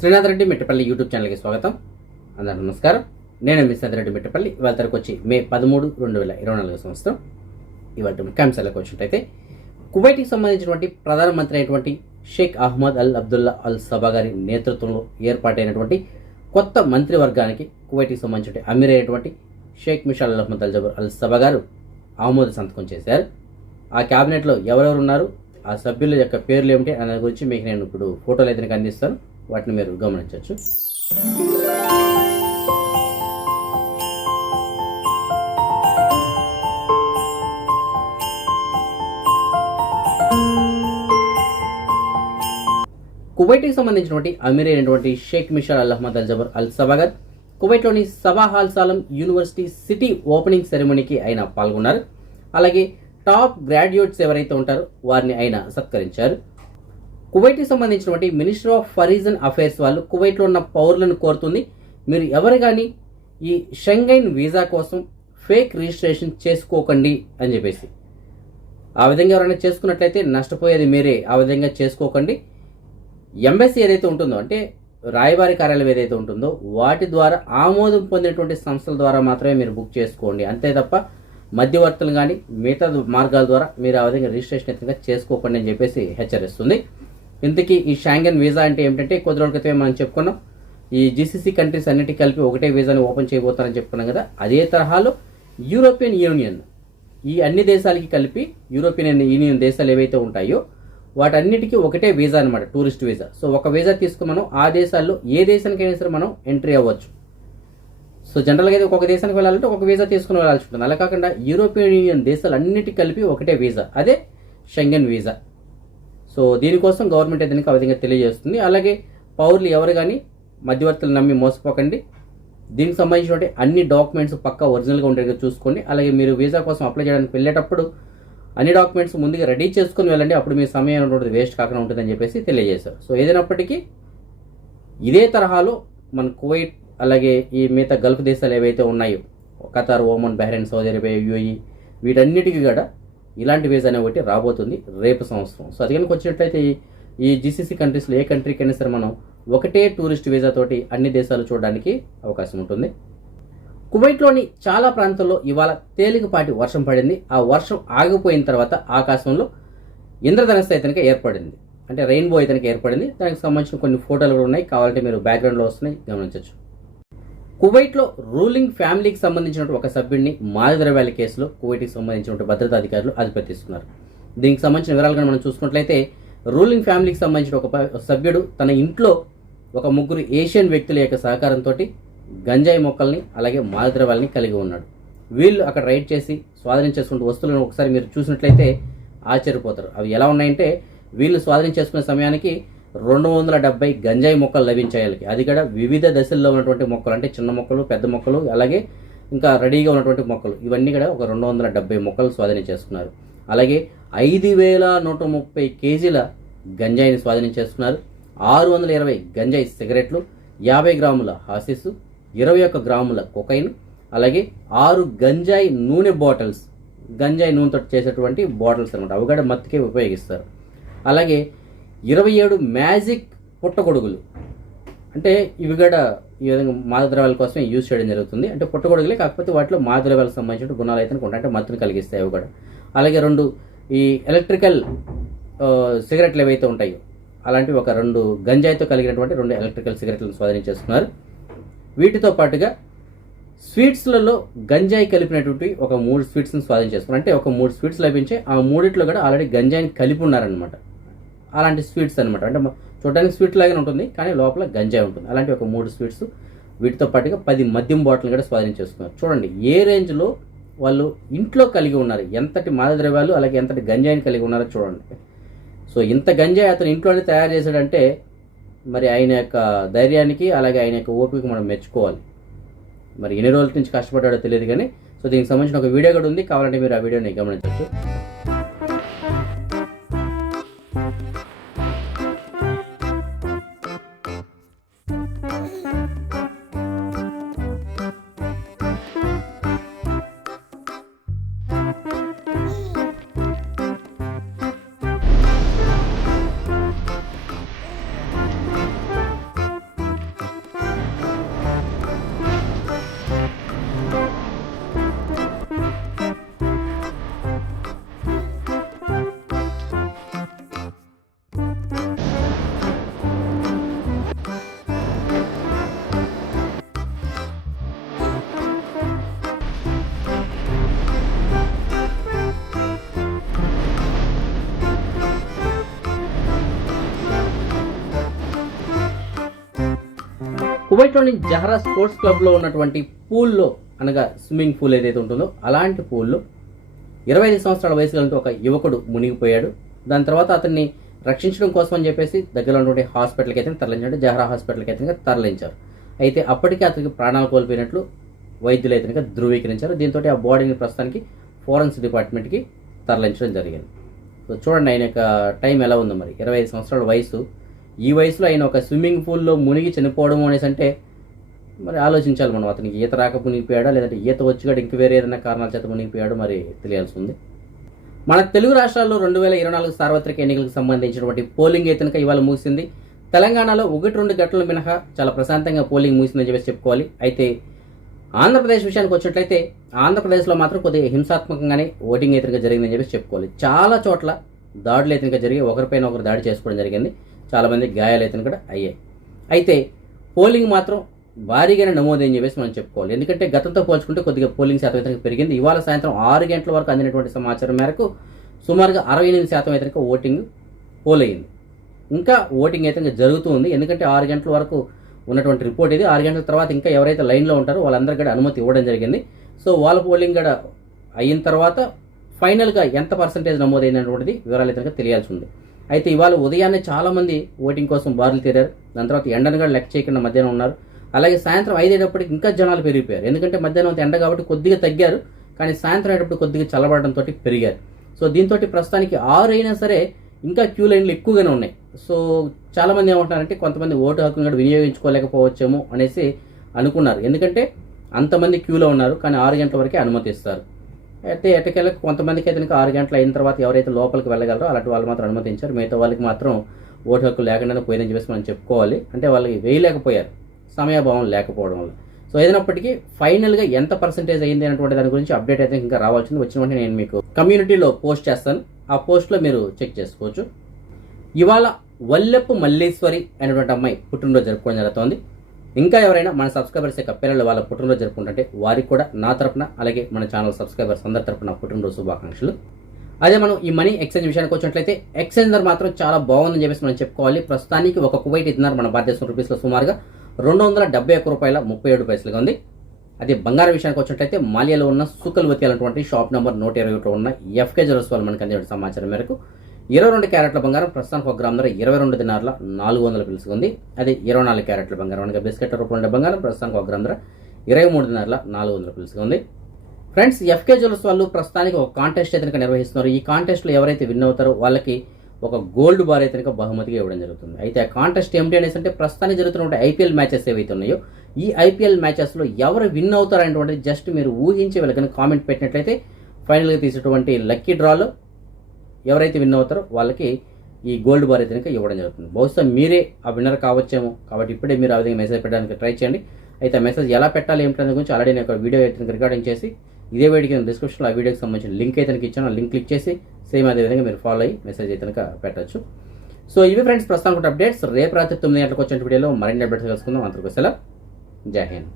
Srinath Reddy Mittapalli YouTube ఛానల్కి స్వాగతం. అందరూ నమస్కారం. నేను మీ రెడ్డి మిట్టపల్లి. ఇవాళ తరకు వచ్చి మే పదమూడు రెండు వేల ఇరవై నాలుగు సంవత్సరం. ఇవాళ ముఖ్యాంశాలకు వచ్చినట్టయితే కువైట్కి సంబంధించినటువంటి ప్రధానమంత్రి అయినటువంటి Sheikh Ahmad Al Abdullah Al Sabah గారి నేతృత్వంలో ఏర్పాటైనటువంటి కొత్త మంత్రివర్గానికి కువైట్కి సంబంధించిన అమీర్ అయినటువంటి Sheikh Mishal Al Ahmad Al Jaber Al Sabah గారు ఆమోద సంతకం చేశారు. ఆ క్యాబినెట్లో ఎవరెవరు ఉన్నారు? ఆ సభ్యుల యొక్క పేర్లు ఏమిటి? అనే గురించి మీకు నేను ఇప్పుడు ఫోటోలు అయితే అందిస్తాను. వాటిని మీరు గమనించవచ్చు. కువైట్కి సంబంధించినటువంటి అమీర్ అయినటువంటి Sheikh Mishal Al Ahmad Al Jaber Al సబాగత్ కువైట్లోని Sabah Al Salem University City opening సెరమనీకి ఆయన పాల్గొన్నారు. అలాగే టాప్ గ్రాడ్యుయేట్స్ ఎవరైతే ఉంటారో వారిని ఆయన సత్కరించారు. కువైట్కి సంబంధించినటువంటి మినిస్టర్ ఆఫ్ ఫరీజన్ అఫైర్స్ వాళ్ళు కువైట్లో ఉన్న పౌరులను కోరుతుంది. మీరు ఎవరు కానీ ఈ షంగైన్ వీసా కోసం ఫేక్ రిజిస్ట్రేషన్ చేసుకోకండి అని చెప్పేసి. ఆ విధంగా ఎవరైనా చేసుకున్నట్లయితే నష్టపోయేది మీరే. ఆ విధంగా చేసుకోకండి. ఎంబసీ ఏదైతే ఉంటుందో అంటే రాయబారి కార్యాలయం ఏదైతే ఉంటుందో వాటి ద్వారా ఆమోదం పొందినటువంటి సంస్థల ద్వారా మాత్రమే మీరు బుక్ చేసుకోండి. అంతే తప్ప మధ్యవర్తులు కానీ మిగతా మార్గాల ద్వారా మీరు ఆ విధంగా రిజిస్ట్రేషన్ అయితే చేసుకోకండి అని చెప్పేసి హెచ్చరిస్తుంది. ఇంతకీ ఈ షాంగన్ వీసా అంటే ఏమిటంటే కొద్ది రోజుల క్రితమే మనం చెప్పుకున్నాం. ఈ జీసీసీ కంట్రీస్ అన్నిటి కలిపి ఒకటే వీసాని ఓపెన్ చేయబోతారని చెప్పుకున్నాం కదా. అదే తరహాలో యూరోపియన్ యూనియన్ ఈ అన్ని దేశాలకి కలిపి యూరోపియన్ యూనియన్ దేశాలు ఏవైతే ఉంటాయో వాటన్నిటికీ ఒకటే వీసా అనమాట టూరిస్ట్ వీసా. సో ఒక వీసా తీసుకుని మనం ఆ దేశాల్లో ఏ దేశానికైనా సరే మనం ఎంట్రీ అవ్వచ్చు. సో జనరల్గా అయితే ఒక్కొక్క దేశానికి వెళ్ళాలంటే ఒక వీసా తీసుకుని వెళ్ళాల్సి ఉంటుంది. అలా కాకుండా యూరోపియన్ యూనియన్ దేశాలు అన్నిటికీ కలిపి ఒకటే వీసా. అదే షెంగన్ వీసా. సో దీనికోసం గవర్నమెంట్ అయితే ఆ విధంగా తెలియజేస్తుంది. అలాగే పౌరులు ఎవరు కానీ మధ్యవర్తులు నమ్మి మోసపోకండి. దీనికి సంబంధించినటువంటి అన్ని డాక్యుమెంట్స్ పక్కా ఒరిజినల్గా ఉండేట్టుగా చూసుకోండి. అలాగే మీరు వీసా కోసం అప్లై చేయడానికి వెళ్ళేటప్పుడు అన్ని డాక్యుమెంట్స్ ముందుగా రెడీ చేసుకుని వెళ్ళండి. అప్పుడు మీ సమయం అనేటువంటిది వేస్ట్ కాకుండా ఉంటుందని చెప్పేసి తెలియజేశారు. సో ఏదైనప్పటికీ ఇదే తరహాలో మన కువైట్ అలాగే ఈ మిగతా గల్ఫ్ దేశాలు ఏవైతే ఉన్నాయో Qatar Oman Bahrain Saudi Arabia UAE వీటన్నిటికీ కూడా ఇలాంటి వేజ్ అనే ఒకటి రాబోతుంది రేపు సంవత్సరం. సో అది కనుక వచ్చినట్లయితే ఈ- జీసీసీ కంట్రీస్లో ఏ కంట్రీకైనా సరే మనం ఒకటే టూరిస్ట్ వీజా తోటి అన్ని దేశాలు చూడడానికి అవకాశం ఉంటుంది. కువైట్లోని చాలా ప్రాంతాల్లో ఇవాళ తేలికపాటి వర్షం పడింది. ఆ వర్షం ఆగిపోయిన తర్వాత ఆకాశంలో ఇంద్రధనస్సు అయితే ఏర్పడింది. అంటే రెయిన్బో అయితే ఏర్పడింది. దానికి సంబంధించిన కొన్ని ఫోటోలు కూడా ఉన్నాయి. కావాలంటే మీరు బ్యాక్గ్రౌండ్లో వస్తున్నాయి. గమనించవచ్చు. కువైట్లో రూలింగ్ ఫ్యామిలీకి సంబంధించిన ఒక సభ్యుడిని మాదద్రవ్యాల కేసులో కువైట్కి సంబంధించిన భద్రతా అధికారులు అదుపు తీసుకున్నారు. దీనికి సంబంధించిన వివరాలు కానీ మనం చూసుకున్నట్లయితే రూలింగ్ ఫ్యామిలీకి సంబంధించిన ఒక సభ్యుడు తన ఇంట్లో ఒక ముగ్గురు ఏషియన్ వ్యక్తుల యొక్క సహకారంతో గంజాయి మొక్కల్ని అలాగే మాదద్రవ్యాలని కలిగి ఉన్నాడు. వీళ్ళు అక్కడ రైడ్ చేసి స్వాధీనం చేసుకుంటూ వస్తువులను ఒకసారి మీరు చూసినట్లయితే ఆశ్చర్యపోతారు. అవి ఎలా ఉన్నాయంటే వీళ్ళు స్వాధీనం చేసుకునే సమయానికి రెండు వందల డెబ్బై గంజాయి మొక్కలు లభించాయి వాళ్ళకి. అది కూడా వివిధ దశల్లో ఉన్నటువంటి మొక్కలు అంటే చిన్న మొక్కలు పెద్ద మొక్కలు అలాగే ఇంకా రెడీగా ఉన్నటువంటి మొక్కలు. ఇవన్నీ కూడా ఒక రెండు వందల డెబ్బై మొక్కలు స్వాధీనం చేసుకున్నారు. అలాగే ఐదు వేల నూట ముప్పై కేజీల గంజాయిని స్వాధీనం చేసుకున్నారు. ఆరు వందల ఇరవై గంజాయి సిగరెట్లు యాభై గ్రాముల హాసిస్ ఇరవై ఒక్క గ్రాముల కొకైన్ అలాగే ఆరు గంజాయి నూనె బాటిల్స్ గంజాయి నూనెతో చేసేటువంటి బాటిల్స్ అనమాట అవి కూడా మత్తుకే ఉపయోగిస్తారు. అలాగే ఇరవై ఏడు మ్యాజిక్ పుట్టగొడుగులు. అంటే ఇవి కూడా ఈ విధంగా మాదద్రవ్యాల కోసం యూజ్ చేయడం జరుగుతుంది. అంటే పుట్టగొడుగులే కాకపోతే వాటిలో మాదద్రవ్యాలకు సంబంధించిన గుణాలు అయితే ఉంటాయి. అంటే మత్తుని కలిగిస్తాయి అవి కూడా. అలాగే రెండు ఈ ఎలక్ట్రికల్ సిగరెట్లు ఏవైతే ఉంటాయో అలాంటివి ఒక రెండు గంజాయితో కలిగినటువంటి రెండు ఎలక్ట్రికల్ సిగరెట్లను స్వాధీనం చేస్తున్నారు వీటితో పాటుగా స్వీట్స్లలో గంజాయి కలిపినటువంటి ఒక మూడు స్వీట్స్ని స్వాధీనం చేసుకున్నారు అంటే ఒక మూడు స్వీట్స్ లభించే ఆ మూడిట్లో కూడా ఆల్రెడీ గంజాయిని కలిపి ఉన్నారనమాట అలాంటి స్వీట్స్ అనమాట అంటే చూడడానికి స్వీట్ లాగానే ఉంటుంది కానీ లోపల గంజాయి ఉంటుంది. అలాంటి ఒక మూడు స్వీట్స్ వీటితో పాటుగా పది మద్యం బాటిల్ కూడా స్వాధీనం చేసుకున్నారు చూడండి ఏ రేంజ్లో వాళ్ళు ఇంట్లో కలిగి ఉన్నారు ఎంతటి మాదద్రవ్యాలు అలాగే ఎంతటి గంజాయిని కలిగి ఉన్నారో చూడండి. సో ఇంత గంజాయి అతను ఇంట్లోనే తయారు చేశాడంటే మరి ఆయన యొక్క ధైర్యానికి అలాగే ఆయన యొక్క ఓపిక మనం మెచ్చుకోవాలి. మరి ఎన్ని రోజుల నుంచి కష్టపడ్డాడో తెలియదు కానీ సో దీనికి సంబంధించిన ఒక వీడియో కూడా ఉంది. కావాలంటే మీరు ఆ వీడియోని గమనించవచ్చు. కువైట్లోని జహరా స్పోర్ట్స్ క్లబ్లో ఉన్నటువంటి పూల్లో అనగా స్విమ్మింగ్ పూల్ ఏదైతే ఉంటుందో అలాంటి పూల్లో ఇరవై ఐదు సంవత్సరాల వయసు కలిగిన ఒక యువకుడు మునిగిపోయాడు. దాని తర్వాత అతన్ని రక్షించడం కోసం అని చెప్పేసి దగ్గరలో ఉన్నటువంటి హాస్పిటల్కి అయితే తరలించాడు జహరా హాస్పిటల్కి అయితే తరలించారు. అయితే అప్పటికే అతనికి ప్రాణాలు కోల్పోయినట్లు వైద్యులు అయితే ధృవీకరించారు. దీంతో ఆ బాడీని ప్రస్తుతానికి ఫోరెన్సిక్ డిపార్ట్మెంట్కి తరలించడం జరిగింది. సో చూడండి ఆయన యొక్క టైం ఎలా ఉందో మరి? ఇరవై ఐదు సంవత్సరాల వయసు ఈ వయసులో ఆయన ఒక స్విమ్మింగ్ పూల్లో మునిగి చనిపోవడం అనేసి అంటే మరి ఆలోచించాలి మనం. అతనికి ఈత రాక మునిగిపోయాడా లేదంటే ఈత వచ్చిగాడు ఇంక వేరే ఏదైనా కారణాల చేత మునిగిపోయాడో మరి తెలియాల్సి ఉంది మన తెలుగు రాష్ట్రాల్లో రెండు వేల ఇరవై నాలుగు సార్వత్రిక ఎన్నికలకు సంబంధించినటువంటి పోలింగ్ అయితే ఇవాళ ముగిసింది. తెలంగాణలో ఒకటి రెండు గంటల మినహా చాలా ప్రశాంతంగా పోలింగ్ ముగిసిందని చెప్పేసి చెప్పుకోవాలి. అయితే ఆంధ్రప్రదేశ్ విషయానికి వచ్చినట్లయితే ఆంధ్రప్రదేశ్లో మాత్రం కొద్దిగా హింసాత్మకంగానే ఓటింగ్ ఎత్తుగా జరిగిందని చెప్పేసి చెప్పుకోవాలి. చాలా చోట్ల దాడులు ఎత్తుగా జరిగి ఒకరిపైన ఒకరు దాడి చేసుకోవడం జరిగింది. చాలామంది గాయాలైతే కూడా అయ్యాయి. అయితే పోలింగ్ మాత్రం భారీగానే నమోదైందని చెప్పేసి మనం చెప్పుకోవాలి. ఎందుకంటే గతంతో పోల్చుకుంటే కొద్దిగా పోలింగ్ శాతం అయితే పెరిగింది. ఇవాళ సాయంత్రం ఆరు గంటల వరకు అందినటువంటి సమాచారం మేరకు సుమారుగా అరవై ఎనిమిది శాతం అయితే ఓటింగ్ పోల్ అయింది ఇంకా ఓటింగ్ అయితే జరుగుతూ ఉంది. ఎందుకంటే ఆరు గంటల వరకు ఉన్నటువంటి రిపోర్ట్ ఇది. ఆరు గంటల తర్వాత ఇంకా ఎవరైతే లైన్లో ఉంటారో వాళ్ళందరికీ కూడా అనుమతి ఇవ్వడం జరిగింది. సో వాళ్ళ పోలింగ్ కూడా అయిన తర్వాత ఫైనల్గా ఎంత పర్సంటేజ్ నమోదైనటువంటిది వివరాలు అయితే తెలియాల్సి ఉంది. అయితే ఇవాళ ఉదయాన్నే చాలామంది ఓటింగ్ కోసం బారులు తీరారు. దాని తర్వాత ఎండను కూడా లెక్క చేయకుండా మధ్యాహ్నం ఉన్నారు. అలాగే సాయంత్రం ఐదేటప్పటికి ఇంకా జనాలు పెరిగిపోయారు. ఎందుకంటే మధ్యాహ్నం ఎండ కాబట్టి కొద్దిగా తగ్గారు కానీ సాయంత్రం అయ్యేటప్పుడు కొద్దిగా చల్లబడంతో పెరిగారు. సో దీంతో ప్రస్తుతానికి ఆరు అయినా సరే ఇంకా క్యూ లైన్లు ఎక్కువగానే ఉన్నాయి. సో చాలామంది ఏమంటున్నారంటే కొంతమంది ఓటు హక్కును కూడా వినియోగించుకోలేకపోవచ్చేమో అనేసి అనుకున్నారు. ఎందుకంటే అంతమంది క్యూలో ఉన్నారు కానీ ఆరు గంటల వరకే అనుమతిస్తారు అయితే ఎటకెళ్ళకి కొంతమందికి అయితే ఇంకా ఆరు గంటలు అయిన తర్వాత ఎవరైతే లోపలికి వెళ్ళగలరో అలాంటి వాళ్ళు మాత్రం అనుమతించారు. మిగతా వాళ్ళకి మాత్రం ఓటు హక్కు లేకుండానే పోయిందని చెప్పేసి మనం చెప్పుకోవాలి. అంటే వాళ్ళకి వేయలేకపోయారు. సమయాభావం లేకపోవడం వల్ల. సో ఏదైనప్పటికీ ఫైనల్గా ఎంత పర్సెంటేజ్ అయింది అనేటువంటి దాని గురించి అప్డేట్ అయితే ఇంకా రావాల్సింది. వచ్చిన వెంటనే నేను మీకు కమ్యూనిటీలో పోస్ట్ చేస్తాను. ఆ పోస్ట్లో మీరు చెక్ చేసుకోవచ్చు. ఇవాళ వల్లెప్పు మల్లేశ్వరి అనేటువంటి అమ్మాయి పుట్టినరోజు జరుపుకోవడం జరుగుతోంది. ఇంకా ఎవరైనా మన సబ్స్క్రైబర్స్ యొక్క పిల్లలు వాళ్ళ పుట్టినరోజు జరుపుకుంటుంటే వారికి కూడా నా తరపున అలాగే మన ఛానల్ సబ్స్క్రైబర్స్ అందరి తరపున పుట్టినరోజు శుభాకాంక్షలు. అదే మనం ఈ మనీ ఎక్స్చేంజ్ విషయానికి వచ్చినట్లయితే ఎక్స్చేంజ్ ధర మాత్రం చాలా బాగుందని చెప్పేసి మనం చెప్పుకోవాలి. ప్రస్తుతానికి ఒక కువైట్ ఇద్దరు మన భారతదేశం రూపీస్లో సుమారుగా రెండు వందల డెబ్బై ఒక్క రూపాయల ముప్పై ఏడు పైసలుగా ఉంది. అదే బంగారం విషయానికి వచ్చినట్లయితే మాలియాలో ఉన్న సుకల్వతి అనేటువంటి షాప్ నెంబర్ నూట ఇరవై ఒకటి ఉన్న ఎఫ్కే జ్యువెల్స్ వాళ్ళు మనకు అందించిన సమాచారం మేరకు ఇరవై రెండు క్యారెట్ల బంగారం ప్రస్తుతానికి ఒక గ్రామ్ ధర ఇరవై రెండు దినార్ల నాలుగు వందల పిలుచుకుంది అదే ఇరవై నాలుగు క్యారెట్ల బంగారం. అనగా బిస్కెట్ రూపంలో ఉండే బంగారం ప్రస్తుతానికి ఒక గ్రామ్ ధర ఇరవై మూడు దినార్ల నాలుగు వందల పిలుచుకుంది ఫ్రెండ్స్ ఎఫ్కే జ్యువెల్స్ వాళ్ళు ప్రస్తుతానికి ఒక కాంటెస్ట్ అయితే నిర్వహిస్తున్నారు. ఈ కాంటెస్ట్లో ఎవరైతే విన్ అవుతారో వాళ్ళకి ఒక గోల్డ్ బార్ అయితే కనుక బహుమతిగా ఇవ్వడం జరుగుతుంది. అయితే ఆ కాంటెస్ట్ ఏమిటి అనేసి అంటే ప్రస్తుతానికి జరుగుతున్న ఐపీఎల్ మ్యాచెస్ ఏవైతే ఉన్నాయో ఈ ఐపీఎల్ మ్యాచెస్లో ఎవరు విన్ అవుతారనేటువంటిది జస్ట్ మీరు ఊహించి వెళ్ళకని కామెంట్ పెట్టినట్లయితే ఫైనల్గా తీసేటువంటి లక్కీ డ్రాలో ఎవరైతే విన్ అవుతారో వాళ్ళకి ఈ గోల్డ్ బార్ అయితే కనుక ఇవ్వడం జరుగుతుంది. బహుశా మీరే ఆ విన్నర్ కావచ్చేమో. కాబట్టి ఇప్పుడే మీరు ఆ విధంగా మెసేజ్ పెట్టడానికి ట్రై చేయండి. అయితే ఆ మెసేజ్ ఎలా పెట్టాలి ఏమిటనే గురించి ఆల్రెడీ నేను ఒక వీడియో అయితే రికార్డింగ్ చేసి ఇదే వీడియోకి నేను డిస్క్రిప్షన్లో ఆ వీడియోకి సంబంధించిన లింక్ అయితే ఇచ్చాను. ఆ లింక్ క్లిక్ చేసి సేమ్ అదే విధంగా మీరు ఫాలో అయ్యి మెసేజ్ అయితే కనుక పెట్టచ్చు. సో ఇవి ఫ్రెండ్స్ ప్రస్తుతానికి అప్డేట్స్ రేపు రాత్రి తొమ్మిది గంటలకు వచ్చిన వీడియోలో మరిన్ని అప్డేట్స్ కలుసుకుందాం అందరికీ సెలవు. జై హింద్.